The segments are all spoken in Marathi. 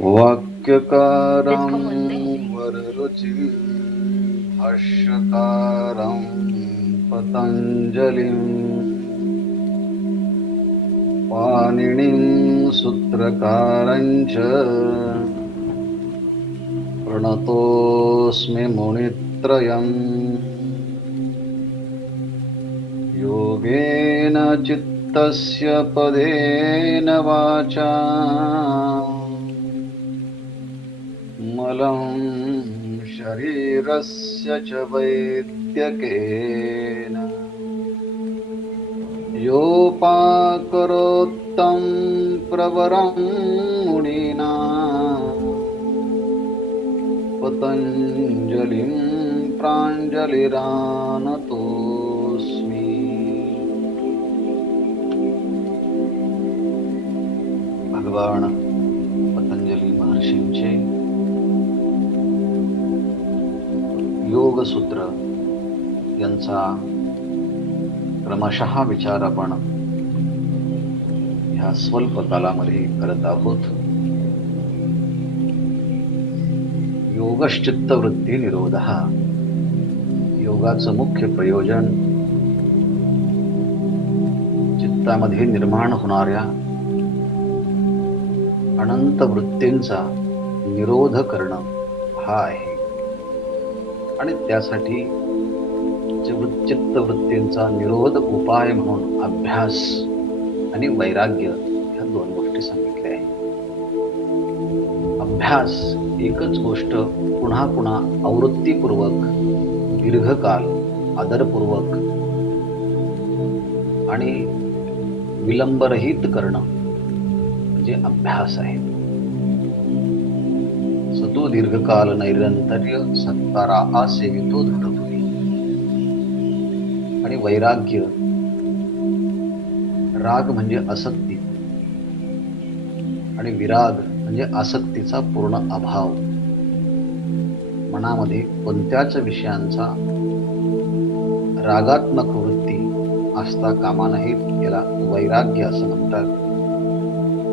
वाक्यकारं वररुचिं भाष्यकारं पतञ्जलिं पाणिनिं सूत्रकारं च प्रणतोऽस्मि मुनित्रयम् योगेन चित्तस्य पदेन वाचा मलं शरीरस्य च वैद्यकेन योपाकरोत्तं प्रवरं मुनिना पतञ्जलिं प्राञ्जलिरानतोऽस्मि। भगवान पतंजली महर्षींचे योगसूत्र यांचा क्रमशः विचार आपण ह्या स्वल्प कालामध्ये करत आहोत. योगश्चित्तवृत्ती निरोधः. योगाचं मुख्य प्रयोजन चित्तामध्ये निर्माण होणाऱ्या अनंत वृत्तींचा निरोध करणं हा आहे. आणि त्यासाठी चित्तवृत्तींचा निरोध उपाय म्हणून अभ्यास आणि वैराग्य ह्या दोन गोष्टी सांगितल्या आहेत. अभ्यास एकच गोष्ट पुन्हा पुन्हा आवृत्तीपूर्वक दीर्घकाल आदरपूर्वक आणि विलंबरहित करणं म्हणजे अभ्यास आहे. सतो दीर्घकाल नैरंतर्य सत्कारा आसेवितो दृढपुरी. आणि वैराग्य, राग म्हणजे आसक्ती आणि विराग म्हणजे आसक्तीचा पूर्ण अभाव. मनामध्ये कोणत्याच विषयांचा रागात्मक वृत्ती असता कामा नयेत. याला वैराग्य असं म्हणतात.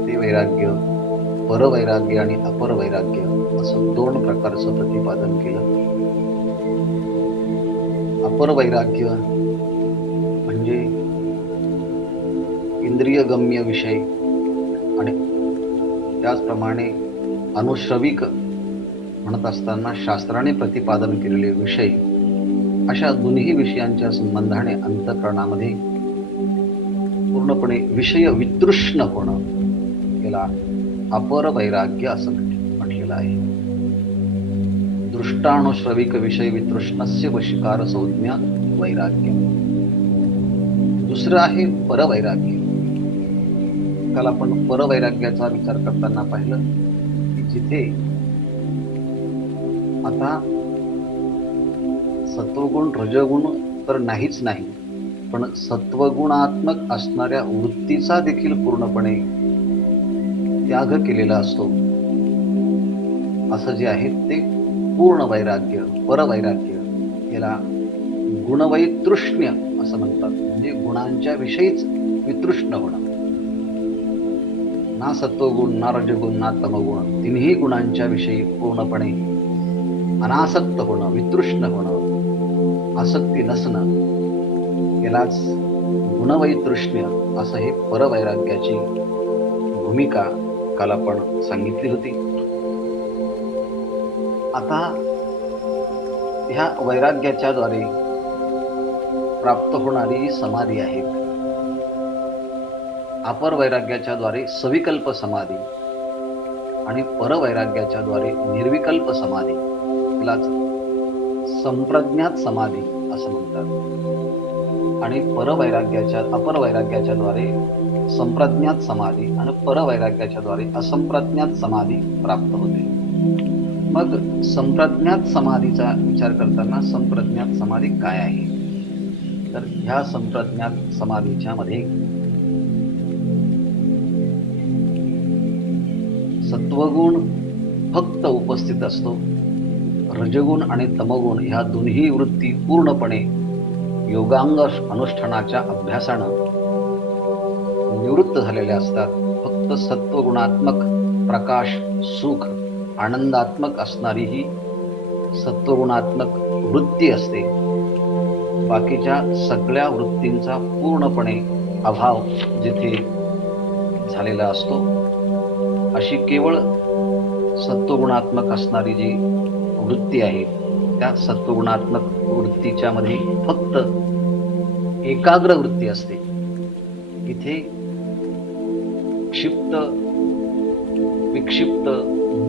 ते वैराग्य परवैराग्य आणि अपरवैराग्य असं दोन प्रकारचं प्रतिपादन केलं. अपरवैराग्य म्हणजे इंद्रियगम्य विषय आणि त्याचप्रमाणे अनुश्रविक म्हणत असताना शास्त्राने प्रतिपादन केलेले विषय, अशा दोन्ही विषयांच्या संबंधाने अंतःकरणामध्ये पूर्णपणे विषय वितृष्ण होणं याला अपर वैराग्य असं म्हटलेलं आहे. दृष्टानुश्रविक विषय वितृष्णस्य वशिकार संज्ञा वैराग्य. दुसरं आहे परवैराग्य. काल आपण परवैराग्याचा विचार करताना पाहिलं की जिथे आता सत्वगुण रजगुण तर नाहीच नाही, पण सत्वगुणात्मक असणाऱ्या वृत्तीचा देखील पूर्णपणे त्याग केलेला असतो, असं जे आहे ते पूर्ण वैराग्य परवैराग्य. याला गुणवैतृष्ण्य असं म्हणतात. म्हणजे गुणांच्या विषयीच वितृष्ण होणं. ना सत्वगुण ना रजगुण ना तमगुण तिन्ही गुणांच्या विषयी पूर्णपणे अनासक्त होणं, वितृष्ण होणं, आसक्ती नसणं, यालाच गुणवैतृष्ण्य असं हे परवैराग्याची भूमिका काल आपण सांगितली होती. आता ह्या वैराग्याच्या द्वारे प्राप्त होणारी समाधी आहे. अपर वैराग्याच्या द्वारे सविकल्प समाधी आणि परवैराग्याच्या द्वारे निर्विकल्प समाधी, तिलाच संप्रज्ञात समाधी असं म्हणतात. आणि अपर वैराग्याच्या द्वारे संप्रज्ञात समाधी आणि परवैराग्याच्या द्वारे असंप्रज्ञात समाधी प्राप्त होते. मग संप्रज्ञात समाधीचा विचार करताना संप्रज्ञात समाधी काय आहे, तर ह्या संप्रज्ञात समाधीच्या मध्ये सत्वगुण फक्त उपस्थित असतो. रजगुण आणि तमगुण ह्या दोन्ही वृत्ती पूर्णपणे योगांग अनुष्ठानाच्या अभ्यासानं निवृत्त झालेल्या असतात. फक्त सत्वगुणात्मक प्रकाश, सुख, आनंदात्मक असणारी ही सत्वगुणात्मक वृत्ती असते. बाकीच्या सगळ्या वृत्तींचा पूर्णपणे अभाव जिथे झालेला असतो, अशी केवळ सत्वगुणात्मक असणारी जी वृत्ती आहे, त्या सत्वगुणात्मक वृत्तीच्या मध्ये फक्त एकाग्र वृत्ती असते. इथे क्षिप्त, विक्षिप्त,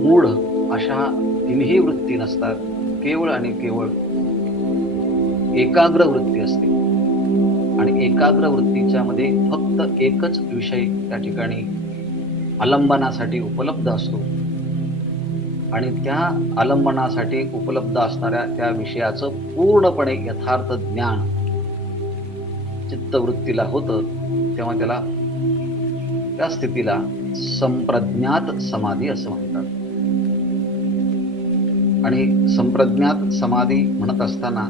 मूढ अशा तिन्ही वृत्ती नसतात. केवळ आणि केवळ एकाग्र वृत्ती असते. आणि एकाग्र वृत्तीच्या मध्ये फक्त एकच विषय त्या ठिकाणी आलंबनासाठी उपलब्ध असतो. आणि त्या आलंबनासाठी उपलब्ध असणाऱ्या त्या विषयाचं पूर्णपणे यथार्थ ज्ञान चित्तवृत्तीला होतं, तेव्हा त्याला, त्या स्थितीला संप्रज्ञात समाधी असं म्हणतात. आणि संप्रज्ञात समाधी म्हणत असताना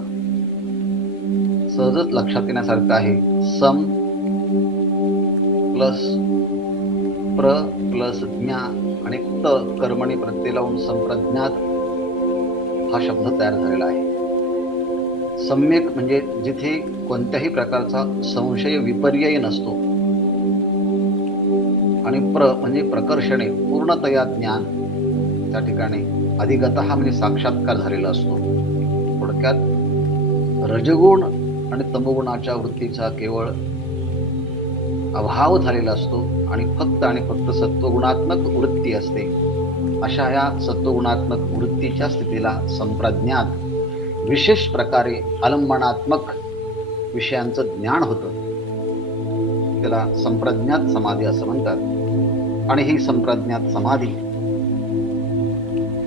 सहजच लक्षात येण्यासारखं आहे, सम प्लस प्र प्लस ज्ञा आणि त कर्मणी प्रत्यय लावून संप्रज्ञात हा शब्द तयार झालेला आहे. सम्यक म्हणजे जिथे कोणत्याही प्रकारचा संशय विपर्यय नसतो. आणि प्र म्हणजे प्रकर्षणे पूर्णतया ज्ञान त्या ठिकाणी अधिगतः म्हणजे साक्षात्कार झालेला असतो. थोडक्यात रजगुण आणि तमोगुणाच्या वृत्तीचा केवळ अभाव झालेला असतो आणि फक्त सत्वगुणात्मक वृत्ती असते. अशा या सत्वगुणात्मक वृत्तीच्या स्थितीला संप्रज्ञात, विशेष प्रकारे आलंबनात्मक विषयांचं ज्ञान होतं. त्याला संप्रज्ञात समाधी असं म्हणतात. आणि ही संप्रज्ञात समाधी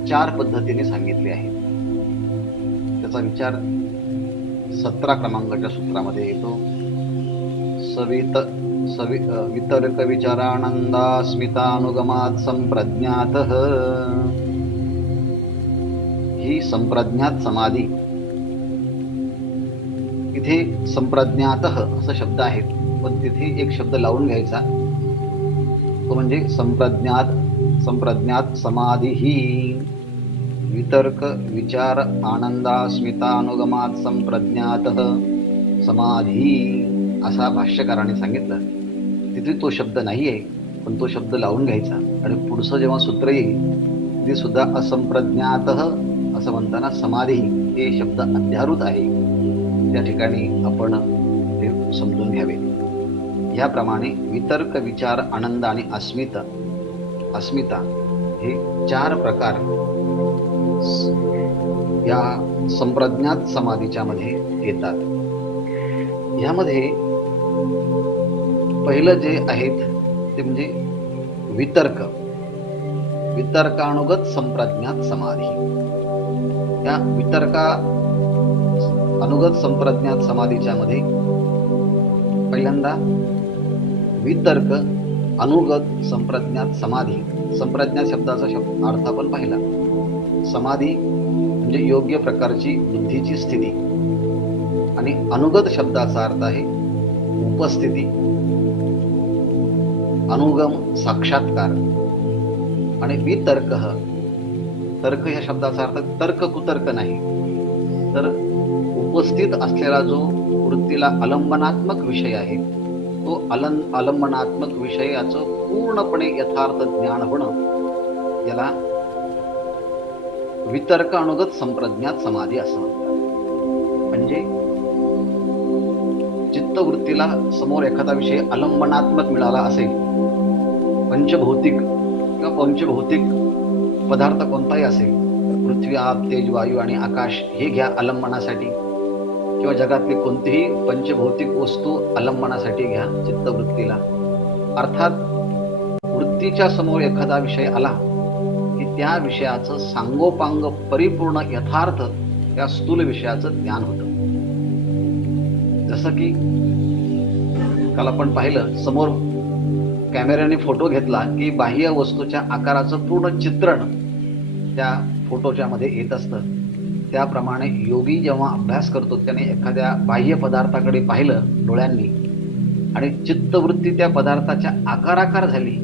4 पद्धतीने सांगितली आहे. त्याचा विचार 17 क्रमांकाच्या सूत्रामध्ये येतो. वितर्क विचारानंदास्मितानुगमात संप्रज्ञातः. ही संप्रज्ञात समाधी, इथे संप्रज्ञातः असा शब्द आहे, पण तिथे एक शब्द लावून घ्यायचा, तो म्हणजे संप्रज्ञात समाधी ही वितर्क विचार आनंदास्मितानुगमात संप्रज्ञातः समाधी असा भाष्यकाराने सांगितलं. तिथे तो शब्द नाही आहे, पण तो शब्द लावून घ्यायचा. आणि पुढचं जेव्हा सूत्र येईल ते सुद्धा असंप्रज्ञातः असं म्हणताना समाधी हे शब्द अध्यारूत आहे, त्या ठिकाणी आपण ते समजून घ्यावे. ह्याप्रमाणे वितर्क विचार आनंद आणि अस्मिता हे 4 प्रकार या संप्रज्ञात समाधीच्या मध्ये येतात. ह्यामध्ये पहिलं जे आहेत ते म्हणजे वितर्कानुगत संप्रज्ञात समाधी. या वितर्कानुगत संप्रज्ञात समाधीच्या मध्ये पहिल्यांदा वितर्क अनुगत संप्रज्ञात समाधी. संप्रज्ञात शब्दाचा अर्थ आपण पाहिला. समाधी म्हणजे योग्य प्रकारची बुद्धीची स्थिती. आणि अनुगत शब्दाचा अर्थ आहे उपस्थिती, अनुगम, साक्षात्कार. आणि वितर्क, तर्क या शब्दाचा अर्थ तर्क कुतर्क नाही, तर उपस्थित असलेला जो वृत्तीला आलंबनात्मक विषय आहे, तो आलंबनात्मक विषयाचं पूर्णपणे यथार्थ ज्ञान होणं, याला वितर्क अनुगत संप्रज्ञात समाधी असं म्हणतात. म्हणजे चित्तवृत्तीला समोर एखादा विषय आलंबनात्मक मिळाला असेल, पंचभौतिक किंवा पंचभौतिक पदार्थ कोणताही असेल, पृथ्वी, आग, तेज, वायू आणि आकाश हे घ्या आलंबनासाठी, किंवा जगातली कोणतीही पंचभौतिक वस्तू आलंबनासाठी घ्या चित्तवृत्तीला. अर्थात वृत्तीच्या समोर एखादा विषय आला की त्या विषयाचं सांगोपांग परिपूर्ण यथार्थ त्या स्थूल विषयाचं ज्ञान होतं. जसं की काल आपण पाहिलं, समोर कॅमेऱ्याने फोटो घेतला की बाह्य वस्तूच्या आकाराचं पूर्ण चित्रण त्या फोटोच्या मध्ये येत असतं. त्याप्रमाणे योगी जेव्हा अभ्यास करतो त्याने एखाद्या बाह्य पदार्थाकडे पाहिलं डोळ्यांनी आणि चित्तवृत्ती त्या पदार्थाच्या आकाराकार झाली,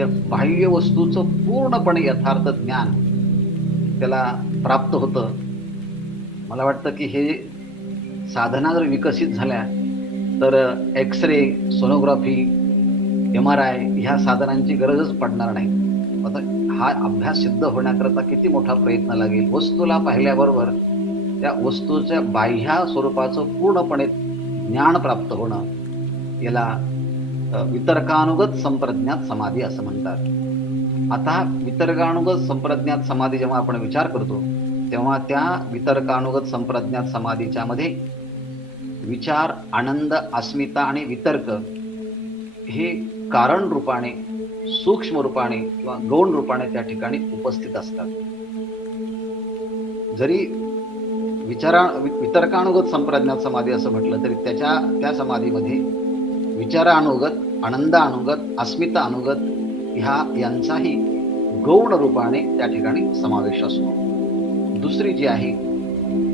त्या बाह्य वस्तूचं पूर्णपणे यथार्थ ज्ञान त्याला प्राप्त होतं. मला वाटतं की हे साधना जर विकसित झाल्या तर एक्स-रे, सोनोग्राफी, MRI ह्या साधनांची गरजच पडणार नाही. आता हा अभ्यास सिद्ध होण्याकरता किती मोठा प्रयत्न लागेल. वस्तूला पाहिल्याबरोबर त्या वस्तूच्या बाह्य स्वरूपाचं पूर्णपणे ज्ञान प्राप्त होणं, याला वितर्कानुगत संप्रज्ञात समाधी असं म्हणतात. आता वितर्कानुगत संप्रज्ञात समाधी जेव्हा आपण विचार करतो, तेव्हा त्या वितर्कानुगत संप्रज्ञात समाधीच्या मध्ये विचार, आनंद, अस्मिता आणि वितर्क हे कारण रूपाने, सूक्ष्म रूपाने किंवा गौण रूपाने त्या ठिकाणी उपस्थित असतात. जरी वितर्कानुगत संप्रज्ञात समाधी असं म्हटलं तरी त्या समाधीमध्ये विचारानुगत, आनंदानुगत, अस्मिता अनुगत यांचाही गौण रूपाने त्या ठिकाणी समावेश असतो. दुसरी जी आहे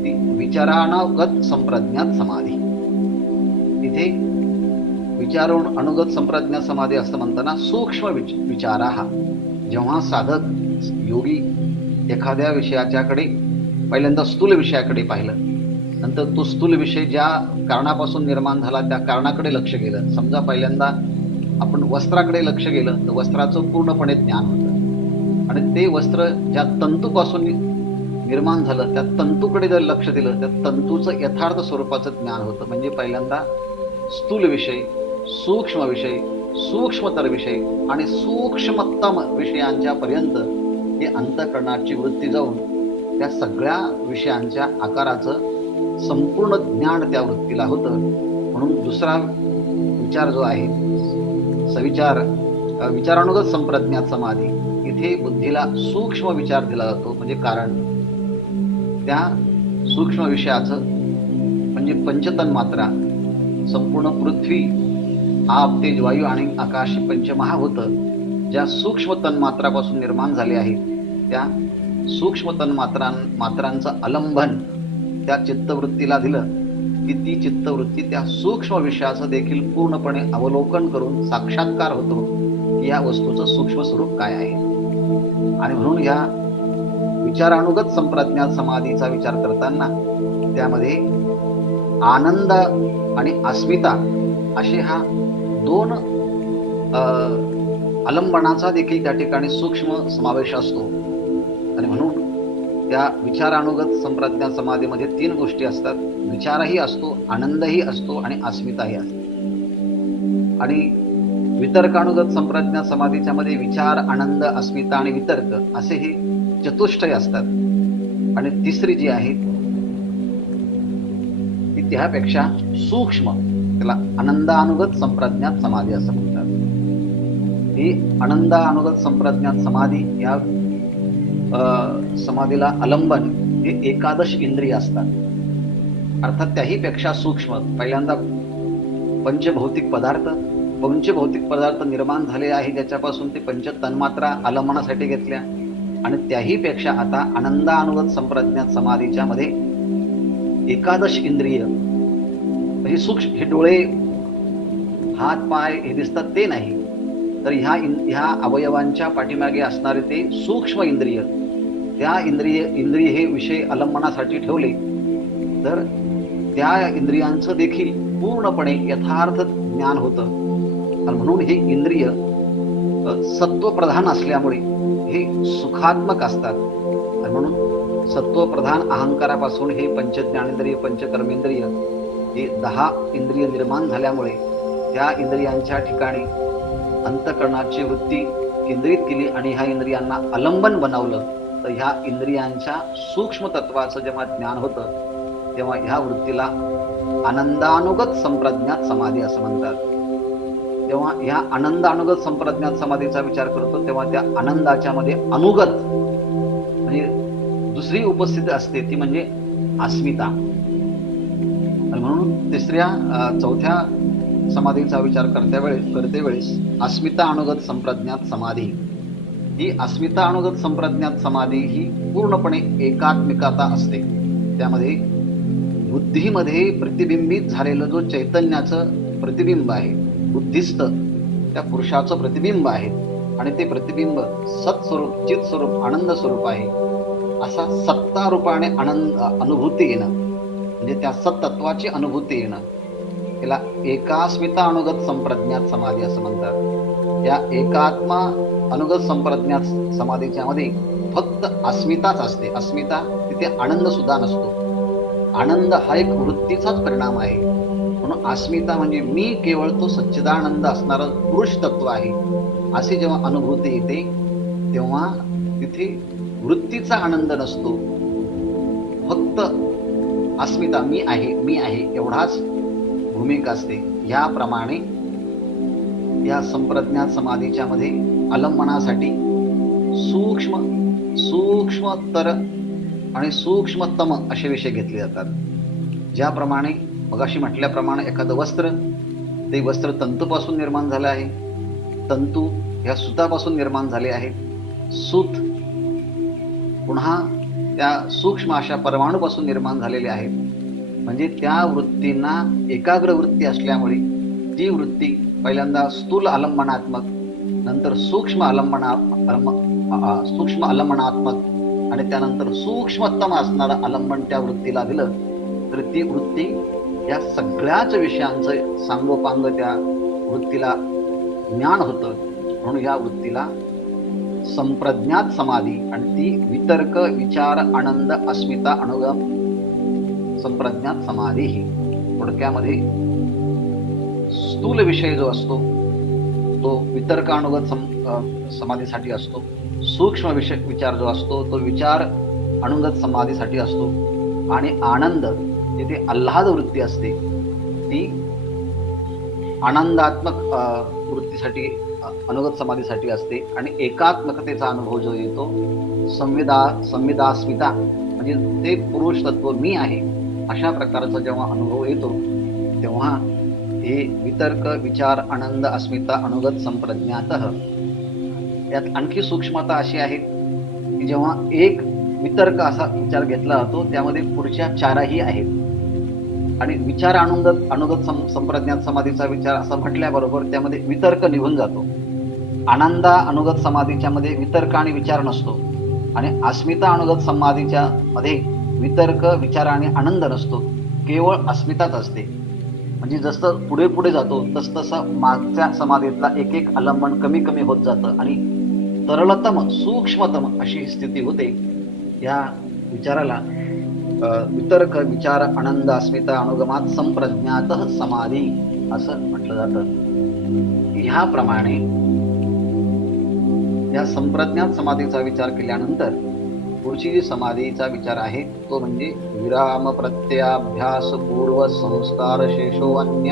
ती विचारानुगत संप्रज्ञात समाधी. इथे विचारानुगत संप्रज्ञात समाधी असं म्हणताना सूक्ष्म विचारा, जेव्हा साधक योगी एखाद्या विषयाच्याकडे पहिल्यांदा स्थूल विषयाकडे पाहिलं, नंतर तो स्थूल विषय ज्या कारणापासून निर्माण झाला त्या कारणाकडे लक्ष गेलं. समजा पहिल्यांदा आपण वस्त्राकडे लक्ष गेलं तर वस्त्राचं पूर्णपणे ज्ञान होतं, आणि ते वस्त्र ज्या तंतूपासून निर्माण झालं त्या तंतूकडे जर लक्ष दिलं त्या तंतूचं यथार्थ स्वरूपाचं ज्ञान होतं. म्हणजे पहिल्यांदा स्थूल विषय, सूक्ष्म विषय, सूक्ष्मतर विषय आणि सूक्ष्मतम विषयांच्या पर्यंत ही अंतःकरणाची वृत्ती जाऊन त्या सगळ्या विषयांच्या आकाराचं संपूर्ण ज्ञान त्या वृत्तीला होतं. म्हणून दुसरा विचार जो आहे सविचार, विचारानुगत संप्रज्ञात समाधी, इथे बुद्धीला सूक्ष्म विचार दिला जातो. म्हणजे कारण त्या सूक्ष्म विषयाचं म्हणजे पंचतन मात्रा, संपूर्ण पृथ्वी, आप, तेज, वायू आणि आकाश ही पंचमहाभूत ज्या सूक्ष्म तन्मात्रापासून निर्माण झाले आहेत त्या सूक्ष्म तन्मात्रांचं अलंबन त्या चित्तवृत्तीला दिलं की ती चित्तवृत्ती त्या सूक्ष्म विषयाचं देखील पूर्णपणे अवलोकन करून साक्षात्कार होतो की या वस्तूचं सूक्ष्म स्वरूप काय आहे. आणि म्हणून या विचारानुगत संप्रज्ञात समाधीचा विचार करताना त्यामध्ये आनंद आणि अस्मिता असे हा दोन अलंबनाचा देखील त्या ठिकाणी सूक्ष्म समावेश असतो. आणि म्हणून त्या विचारानुगत संप्रज्ञात समाधीमध्ये तीन गोष्टी असतात. विचारही असतो, आनंदही असतो आणि अस्मिताही असते. आणि वितर्कानुगत संप्रज्ञात समाधीच्या मध्ये विचार, आनंद, अस्मिता आणि वितर्क असे हे चतुष्टय असतात. आणि तिसरी जी आहे ती त्यापेक्षा सूक्ष्म, त्याला आनंदानुगत संप्रज्ञात समाधी असं म्हणतात. ही आनंदानुगत संप्रज्ञात समाधी या समाधीला अलंबन हे एकादश इंद्रिय असतात. अर्थात त्याही पेक्षा सूक्ष्म. पहिल्यांदा पंचभौतिक पदार्थ निर्माण झाले आहे ज्याच्यापासून ते पंच तन्मात्रा अलंबनासाठी घेतल्या. आणि त्याही पेक्षा आता आनंदानुगत संप्रज्ञात समाधीच्या मध्ये एकादश इंद्रिय म्हणजे सूक्ष्म, हे डोळे, हात, पाय हे दिसतात ते नाही, तर ह्या अवयवांच्या पाठीमागे असणारे ते सूक्ष्म इंद्रिय, त्या इंद्रिय हे विषय अलंबनासाठी ठेवले तर त्या इंद्रियांचं देखील पूर्णपणे यथार्थ ज्ञान होतं. आणि म्हणून हे इंद्रिय सत्वप्रधान असल्यामुळे हे सुखात्मक असतात. आणि म्हणून सत्वप्रधान अहंकारापासून हे पंचज्ञानेंद्रिय, पंचकर्मेंद्रिय हे 10 इंद्रिय निर्माण झाल्यामुळे त्या इंद्रियांच्या ठिकाणी अंतःकरणाची वृत्ती केंद्रित केली आणि ह्या इंद्रियांना अलंबन बनवलं. तर ह्या इंद्रियांच्या सूक्ष्म तत्वाचं जेव्हा ज्ञान होतं तेव्हा ह्या वृत्तीला आनंदानुगत संप्रज्ञात समाधी असं म्हणतात. जेव्हा ह्या आनंदानुगत संप्रज्ञात समाधीचा विचार करतो तेव्हा त्या आनंदाच्या मध्ये अनुगत म्हणजे दुसरी उपस्थिती असते ती म्हणजे अस्मिता. आणि म्हणून चौथ्या समाधीचा विचार करते वेळेस अस्मिता अनुगत संप्रज्ञात समाधी, ही अस्मिता अनुगत संप्रज्ञात समाधी ही पूर्णपणे एकात्मिकता असते. त्यामध्ये बुद्धीमध्ये प्रतिबिंबित झालेलं जो चैतन्याचं प्रतिबिंब आहे, बुद्धिस्त त्या पुरुषाचं प्रतिबिंब आहे आणि ते प्रतिबिंब सत्स्वरूप, चित स्वरूप, आनंद स्वरूप आहे, असा सत्ता रूपाने आनंद अनुभूती येणं, म्हणजे त्या सत्तत्वाची अनुभूती येणं, याला एकास्मिता अनुगत संप्रज्ञात समाधी असं म्हणतात. या एकात्मा अनुगत संप्रज्ञात समाधीच्या मध्ये फक्त अस्मिताच असते. अस्मिता, तिथे आनंद सुद्धा नसतो. आनंद हा एक वृत्तीचाच परिणाम आहे. म्हणून अस्मिता म्हणजे मी केवळ तो सच्चिदानंद असणारं पुरुष तत्व आहे, अशी जेव्हा अनुभूती येते तेव्हा तिथे वृत्तीचा आनंद नसतो. फक्त अस्मिता, मी आहे, मी आहे एवढाच भूमिका असते. याप्रमाणे या संप्रज्ञात समाधीच्या मध्ये अलंबनासाठी सूक्ष्म, सूक्ष्मतर आणि सूक्ष्मतम असे विषय घेतले जातात. ज्याप्रमाणे मगाशी म्हटल्याप्रमाणे एखादं वस्त्र, ते वस्त्र तंतूपासून निर्माण झालं आहे, तंतू ह्या सुतापासून निर्माण झाले आहे, सूत पुन्हा त्या सूक्ष्म अशा परमाणूपासून निर्माण झालेले आहेत. म्हणजे त्या वृत्तींना एकाग्र वृत्ती असल्यामुळे ती वृत्ती पहिल्यांदा स्थूल अलंबनात्मक, नंतर सूक्ष्म अलंबनात्मक आणि त्यानंतर सूक्ष्मतम असणारं अलंबन त्या वृत्तीला दिलं तर ती वृत्ती या सगळ्याच विषयांचं सांगोपांग त्या वृत्तीला ज्ञान होतं. म्हणून या वृत्तीला संप्रज्ञात समाधी, आणि ती वितर्क, विचार, आनंद, अस्मिता, अनुगम संप्रज्ञात समाधी ही थोडक्यामध्ये स्थूल विषय जो असतो तो वितर्क अनुगत समाधीसाठी असतो. सूक्ष्म विषय विचार जो असतो तो विचार अनुगत समाधीसाठी असतो. आणि आनंद, जिथे आल्हाद वृत्ती असते ती आनंदात्मक वृत्तीसाठी अनुगत समाधीसाठी असते. आणि एकात्मकतेचा अनुभव जो येतो संविदास्मिता, म्हणजे ते पुरुष तत्व मी आहे अशा प्रकारचा जेव्हा अनुभव येतो तेव्हा हे वितर्क, विचार, आनंद, अस्मिता, अनुगत संप्रज्ञात, यात आणखी सूक्ष्मता अशी आहे की जेव्हा एक वितर्क असा विचार घेतला जातो त्यामध्ये पुढच्या चारही आहेत. आणि विचार अनुगत संप्रज्ञात समाधीचा विचार असं म्हटल्याबरोबर त्यामध्ये वितर्क निघून जातो. आनंदा अनुगत समाधीच्या मध्ये वितर्क आणि विचार नसतो. आणि अस्मिता अनुगत समाधीच्या मध्ये वितर्क, विचार आणि आनंद नसतो, केवळ अस्मिताच असते. म्हणजे जसं पुढे पुढे जातो तसं मागच्या समाधीतला एक एक अलंबन कमी कमी होत जातं आणि तरलतम, सूक्ष्मतम अशी स्थिती होते. या विचाराला वितर्क, विचार, आनंद, अस्मिता, अनुगमात संप्रज्ञात समाधी असं म्हटलं जातं. ह्याप्रमाणे या संप्रज्ञात समाधीचा विचार केल्यानंतर पुढची जी समाधीचा विचार आहे तो म्हणजे विराम प्रत्याभ्यास पूर्व संस्कार शेषो अन्य.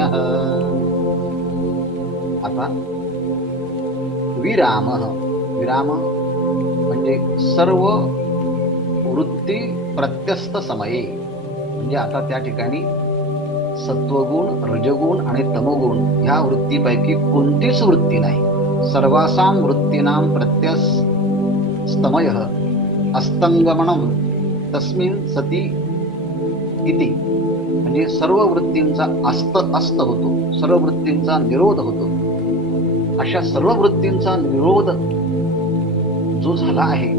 आता विराम, विराम म्हणजे सर्व वृत्ती प्रत्यस्त समये, म्हणजे आता त्या ठिकाणी सत्वगुण, रजगुण आणि तमोगुण ह्या वृत्तीपैकी कोणतीच वृत्ती नाही. सर्वासां वृत्तीनां प्रत्यस्तमयः अस्तंगमनम तस्मिन् सती इति, म्हणजे सर्व वृत्तींचा अस्त होतो, सर्व वृत्तींचा निरोध होतो. अशा सर्व वृत्तींचा निरोध जो झाला आहे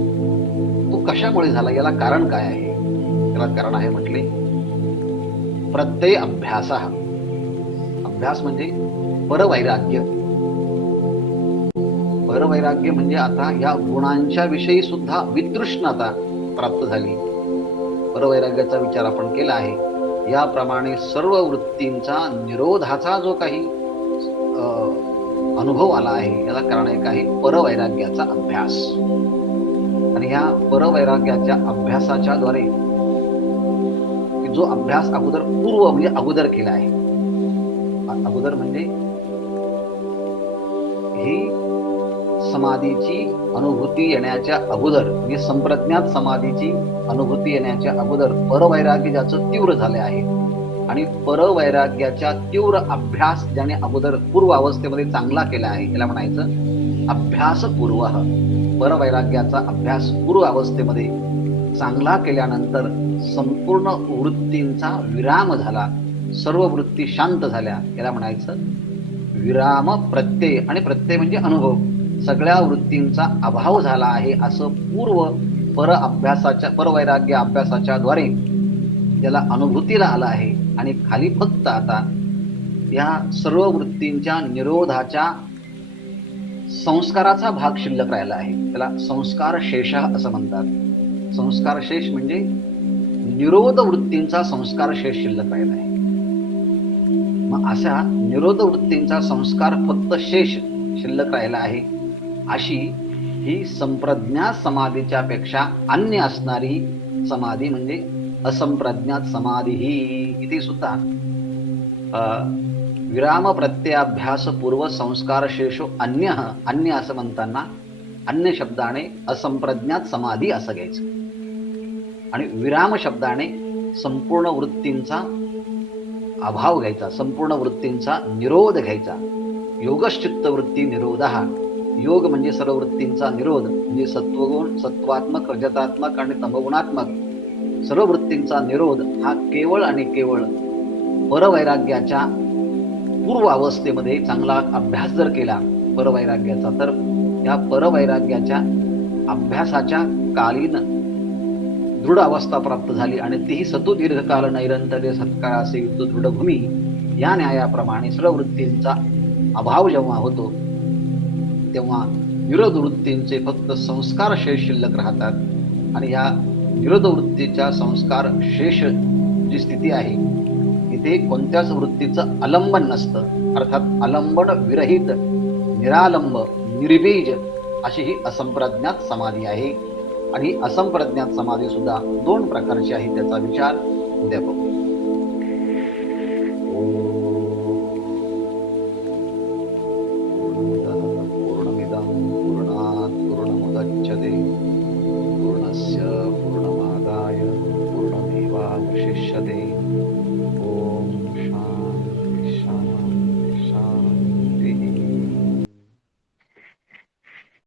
तो कशामुळे झाला, याला कारण काय आहे? याला कारण आहे म्हटले प्रत्यय अभ्यास. अभ्यास म्हणजे परवैराग्य. परवैराग्य म्हणजे आता या गुणांच्या विषयी सुद्धा वितृष्णता प्राप्त झाली. परवैराग्याचा विचार आपण केला आहे. याप्रमाणे सर्व वृत्तींचा निरोधाचा जो काही अनुभव आला आहे याला कारण एक आहे परवैराग्याचा अभ्यास. आणि ह्या परवैराग्याच्या अभ्यासाच्या द्वारे जो अभ्यास अगोदर पूर्व म्हणजे अगोदर केला आहे, अगोदर म्हणजे ही समाधीची अनुभूती येण्याच्या अगोदर, म्हणजे संप्रज्ञात समाधीची अनुभूती येण्याच्या अगोदर परवैराग्य ज्याचं तीव्र झाले आहे आणि परवैराग्याच्या तीव्र अभ्यास ज्याने अगोदर पूर्व अवस्थेमध्ये चांगला केला आहे याला म्हणायचं अभ्यासपूर्व. परवैराग्याचा अभ्यास पूर्व अवस्थेमध्ये चांगला केल्यानंतर संपूर्ण वृत्तींचा विराम झाला, सर्व वृत्ती शांत झाल्या, याला म्हणायचं विराम प्रत्यय. आणि प्रत्यय म्हणजे अनुभव. सगळ्या वृत्तींचा अभाव झाला आहे असं परवैराग्य अभ्यासाच्या द्वारे त्याला अनुभूतीला आलं आहे. आणि खाली फक्त आता या सर्व वृत्तींच्या निरोधाच्या संस्काराचा भाग शिल्लक राहिला आहे. त्याला संस्कार शेष असं म्हणतात. संस्कार शेष म्हणजे निरोध वृत्तींचा संस्कार शेष शिल्लक राहिला आहे. मग अशा निरोध वृत्तींचा संस्कार फक्त शेष शिल्लक राहिला आहे अशी ही संप्रज्ञात समाधीच्या पेक्षा अन्य असणारी समाधी म्हणजे असंप्रज्ञात समाधी ही. इथे सुद्धा विराम प्रत्ययाभ्यास पूर्व संस्कार शेषो अन्य अन्य असं म्हणताना अन्य शब्दाने असंप्रज्ञात समाधी असं घ्यायचं आणि विराम शब्दाने संपूर्ण वृत्तींचा अभाव घ्यायचा, संपूर्ण वृत्तींचा निरोध घ्यायचा. योगश्चित्त वृत्ती निरोध. योग म्हणजे सर्व वृत्तींचा निरोध, म्हणजे सत्वगुण, सत्वात्मक, रजतात्मक आणि तमगुणात्मक सर्व वृत्तींचा निरोध हा केवळ आणि केवळ परवैराग्याच्या पूर्व अवस्थेमध्ये चांगला अभ्यास जर केला परवैराग्याचा, तर या परवैराग्याच्या अभ्यासाच्या कालीन दृढ अवस्था प्राप्त झाली आणि तीही सतु दीर्घकाल नैरंतर्य सत्काळासे युक्त दृढभूमी या न्यायाप्रमाणे सर्व वृत्तींचा अभाव जेव्हा होतो तेव्हा विरोध वृत्तींचे फक्त संस्कार शेष शिल्लक राहतात आणि ह्या विरोध वृत्तीच्या संस्कार शेष जी स्थिती आहे तिथे कोणत्याच वृत्तीचं अलंबन नसतं, अर्थात अलंबन विरहित निरालंब निर्बीज अशी ही असंप्रज्ञात समाधी आहे. आणि असंप्रज्ञात समाधी सुद्धा दोन प्रकारची आहे, त्याचा विचार उद्या बघू. पूर्णमिदं पूर्णात् पूर्णमुदच्यते पूर्णस्य पूर्णमादाय पूर्णमेवावशिष्यते.